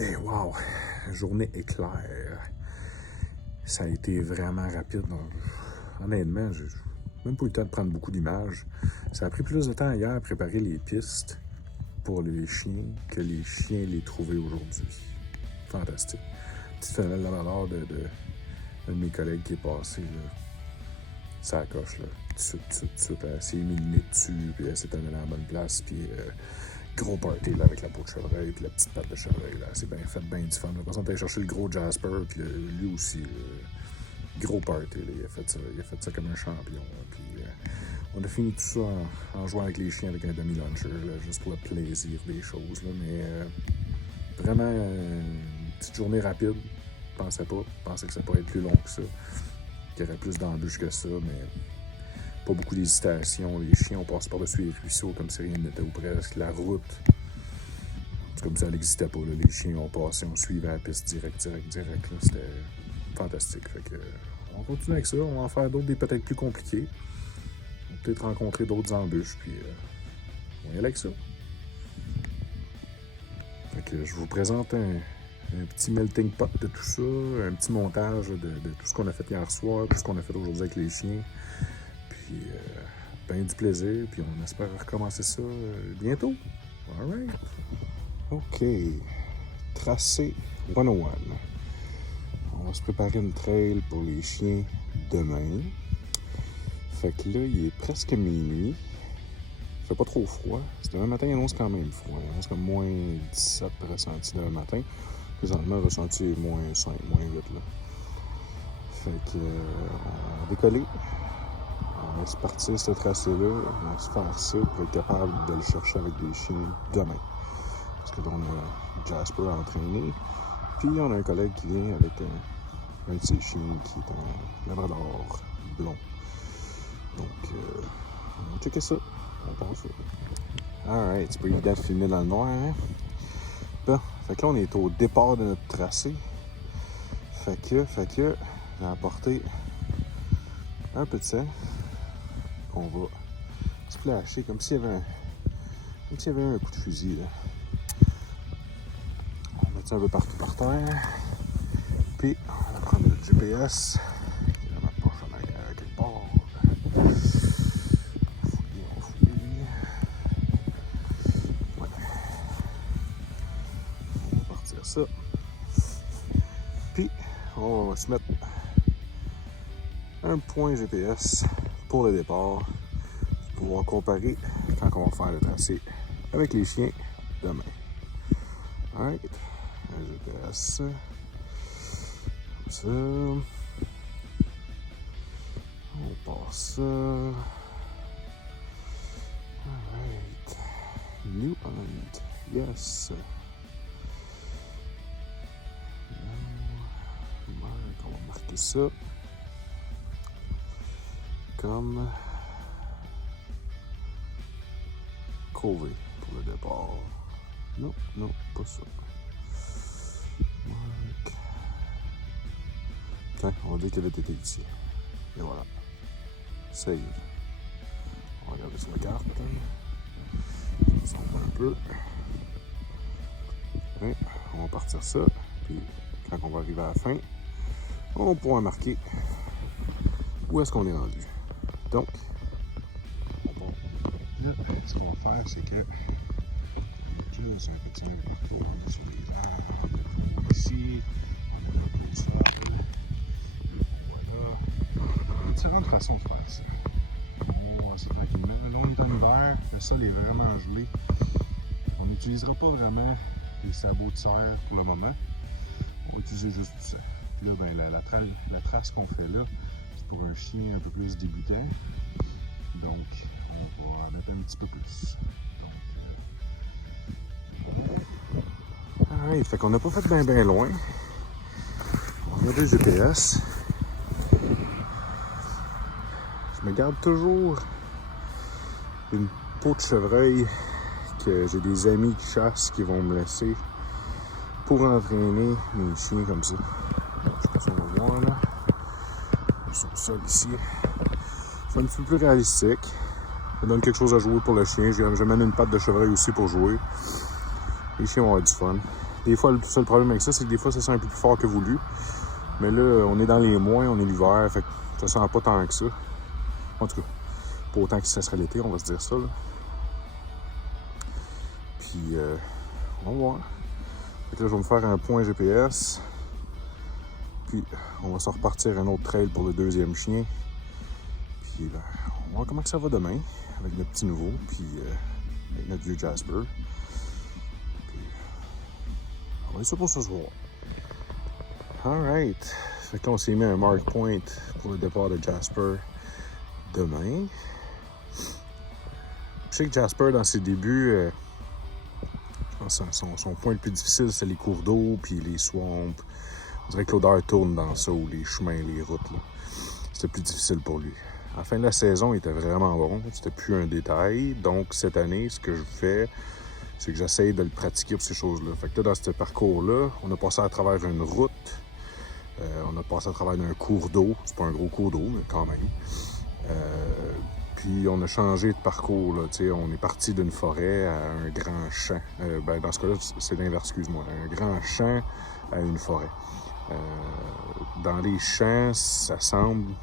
Et wow, journée éclair. Ça a été vraiment rapide. Donc, honnêtement, j'ai même pas eu le temps de prendre beaucoup d'images. Ça a pris plus de temps hier à préparer les pistes pour les chiens que les chiens les trouver aujourd'hui. Fantastique. Petite femelle labrador de mes collègues qui est passé, là. Ça coche, là. Tout de suite, elle s'est mis le nez dessus, puis elle s'est amenée à la bonne place, puis gros party, là, avec la peau de chevreuil, puis la petite patte de chevreuil, là. C'est bien fait, bien du fun. Après ça, on est allé chercher le gros Jasper, puis lui aussi, gros party, là. Il a fait ça comme un champion, puis on a fini tout ça en jouant avec les chiens avec un demi-luncher, là, juste pour le plaisir des choses, là. Mais vraiment, une petite journée rapide. Je pensais que ça pourrait être plus long que ça. Qu'il y aurait plus d'embûches que ça, mais pas beaucoup d'hésitation. Les chiens, on passe par-dessus les ruisseaux comme si rien n'était ou presque. La route, c'est comme si ça n'existait pas, là. Les chiens ont passé, on suivait la piste direct. Là. C'était fantastique. Fait que, on continue avec ça. On va en faire d'autres, des peut-être plus compliqués. On va peut-être rencontrer d'autres embûches, puis on va y aller avec ça. Fait que je vous présente un petit melting pot de tout ça, un petit montage de tout ce qu'on a fait hier soir, tout ce qu'on a fait aujourd'hui avec les chiens. Puis, ben du plaisir, puis on espère recommencer ça bientôt. Alright. OK. Tracé 101. On va se préparer une trail pour les chiens demain. Fait que là, il est presque minuit. Il fait pas trop froid. Demain matin, il annonce quand même froid. Il annonce comme moins 17 ressenti demain matin. Présentement, le ressenti est moins 5, moins 8. Là. Fait que, on va décoller. On va se partir ce tracé-là. On va se faire ça pour être capable de le chercher avec des chiens demain. Parce que là, on a Jasper à entraîner. Puis, on a un collègue qui vient avec un de ses chiens qui est un labrador blond. Donc, on va checker ça. On pense. Alright, c'est pas évident de filmer dans le noir, hein? Bon, fait que là, on est au départ de notre tracé. Fait que j'ai apporté un peu de sang qu'on va splasher comme s'il y avait un coup de fusil, là. On va mettre ça un peu partout par terre. Puis, on va prendre le GPS qui est dans ma poche en arrière quelque part. On fouille. Ouais. On va partir ça. Puis, on va se mettre un point GPS pour le départ pour pouvoir comparer quand on va faire le tracé avec les chiens demain. Alright, un GPS. Comme ça. On passe ça. Alright. New Hunt. Yes. On va marquer ça comme Covey pour le départ. Non, pas ça. Mark. Tiens, on va dire qu'elle était ici. Et voilà. Save. On va regarder sur la carte. Ça va un peu. Et on va partir ça. Puis quand on va arriver à la fin, on pourra marquer où est-ce qu'on est rendu. Donc, là, ce qu'on va faire, c'est que juste un petit peu sur les arbres, ici, on a le sol, voilà. Différentes façons de faire ça. On va ça tranquillement. Là, on est en hiver, le sol est vraiment gelé. On n'utilisera pas vraiment les sabots de serre pour le moment. On va utiliser juste ça. Puis là, ben, la trace qu'on fait là, c'est pour un chien un peu plus débutant. Donc, on va en mettre un petit peu plus. Alright, fait qu'on n'a pas fait bien loin. On regarde le GPS. Je me garde toujours une peau de chevreuil que j'ai des amis qui chassent qui vont me laisser pour entraîner mes chiens comme ça. Je sais pas si on va voir là. Sur le sol ici. C'est un petit peu plus réalistique. Ça donne quelque chose à jouer pour le chien. J'amène une patte de chevreuil aussi pour jouer. Les chiens vont avoir du fun. Des fois, le seul problème avec ça, c'est que des fois, ça sent un peu plus fort que voulu. Mais là, on est dans les mois, on est l'hiver, fait que ça sent pas tant que ça. En tout cas, pas autant que ça serait l'été, on va se dire ça, là. Puis, on va voir. Fait que là, je vais me faire un point GPS. Puis, on va se repartir un autre trail pour le deuxième chien. Puis, ben, on va voir comment ça va demain, avec notre petit nouveau, puis avec notre vieux Jasper. Puis, on va être ça pour ce soir. Alright. Fait qu'on s'est mis un mark point pour le départ de Jasper demain. Je sais que Jasper, dans ses débuts, je pense que son point le plus difficile, c'est les cours d'eau puis les swamps. On dirait que l'odeur tourne dans ça, ou les chemins, les routes. C'était plus difficile pour lui. À la fin de la saison, il était vraiment bon. C'était plus un détail. Donc, cette année, ce que je fais, c'est que j'essaye de le pratiquer pour ces choses-là. Fait que là, dans ce parcours-là, on a passé à travers une route. On a passé à travers un cours d'eau. C'est pas un gros cours d'eau, mais quand même. Puis on a changé de parcours. Là, on est parti d'une forêt à un grand champ. Dans ce cas-là, c'est l'inverse, excuse-moi. Un grand champ à une forêt. Dans les champs, ça semble,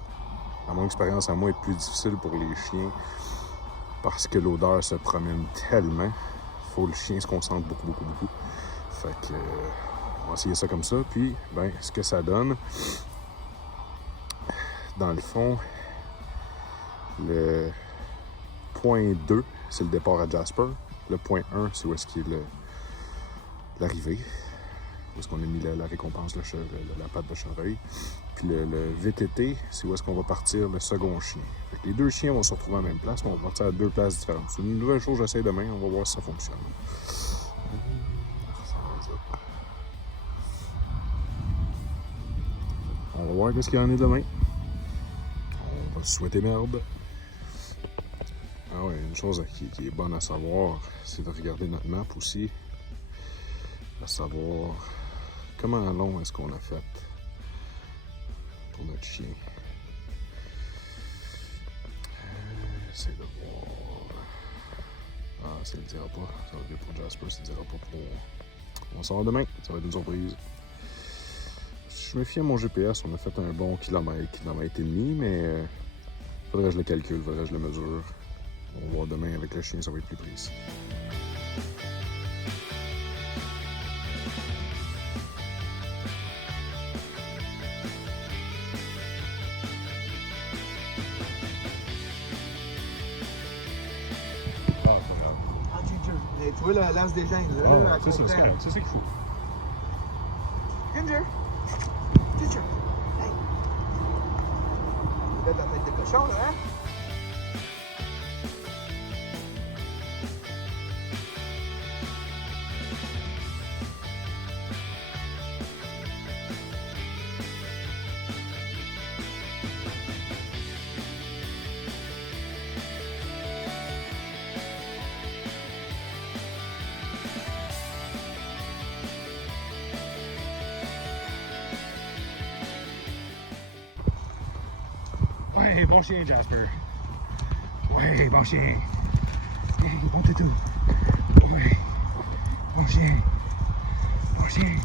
à mon expérience à moi, être plus difficile pour les chiens parce que l'odeur se promène tellement. Il faut que le chien se concentre beaucoup. Fait que... on va essayer ça comme ça, puis ben, ce que ça donne, dans le fond, le point 2, c'est le départ à Jasper. Le point 1, c'est où est-ce qu'il est l'arrivée. Où est-ce qu'on a mis la récompense, la patte de chevreuil. Puis le VTT, c'est où est-ce qu'on va partir le second chien. Fait que les deux chiens vont se retrouver à la même place, mais on va partir à deux places différentes. C'est une nouvelle chose que j'essaie demain, on va voir si ça fonctionne. On va voir qu'est-ce qu'il y en est demain. On va se souhaiter merde. Ah ouais, une chose qui est bonne à savoir, c'est de regarder notre map aussi. À savoir comment long est-ce qu'on a fait pour notre chien. J'essaie de voir. Ah, ça ne le dira pas. Ça va être pour Jasper, ça ne le dira pas pour... On s'en va demain, ça va être une surprise. Si je me fie à mon GPS, on a fait un bon kilomètre et demi, mais faudrait que je le calcule, faudrait que je le mesure. On va voir demain avec le chien, ça va être plus précis. Tu vois la lance des gènes, là, c'est ça, c'est correct. C'est ça qu'il faut. Ginger! Ginger! Hey! Là, dans la tête de cochon, là, hein? Ouais, bon chien, Jasper. Ouais, bon chien. Hey, bon toutou. Ouais, bon chien. Bon chien.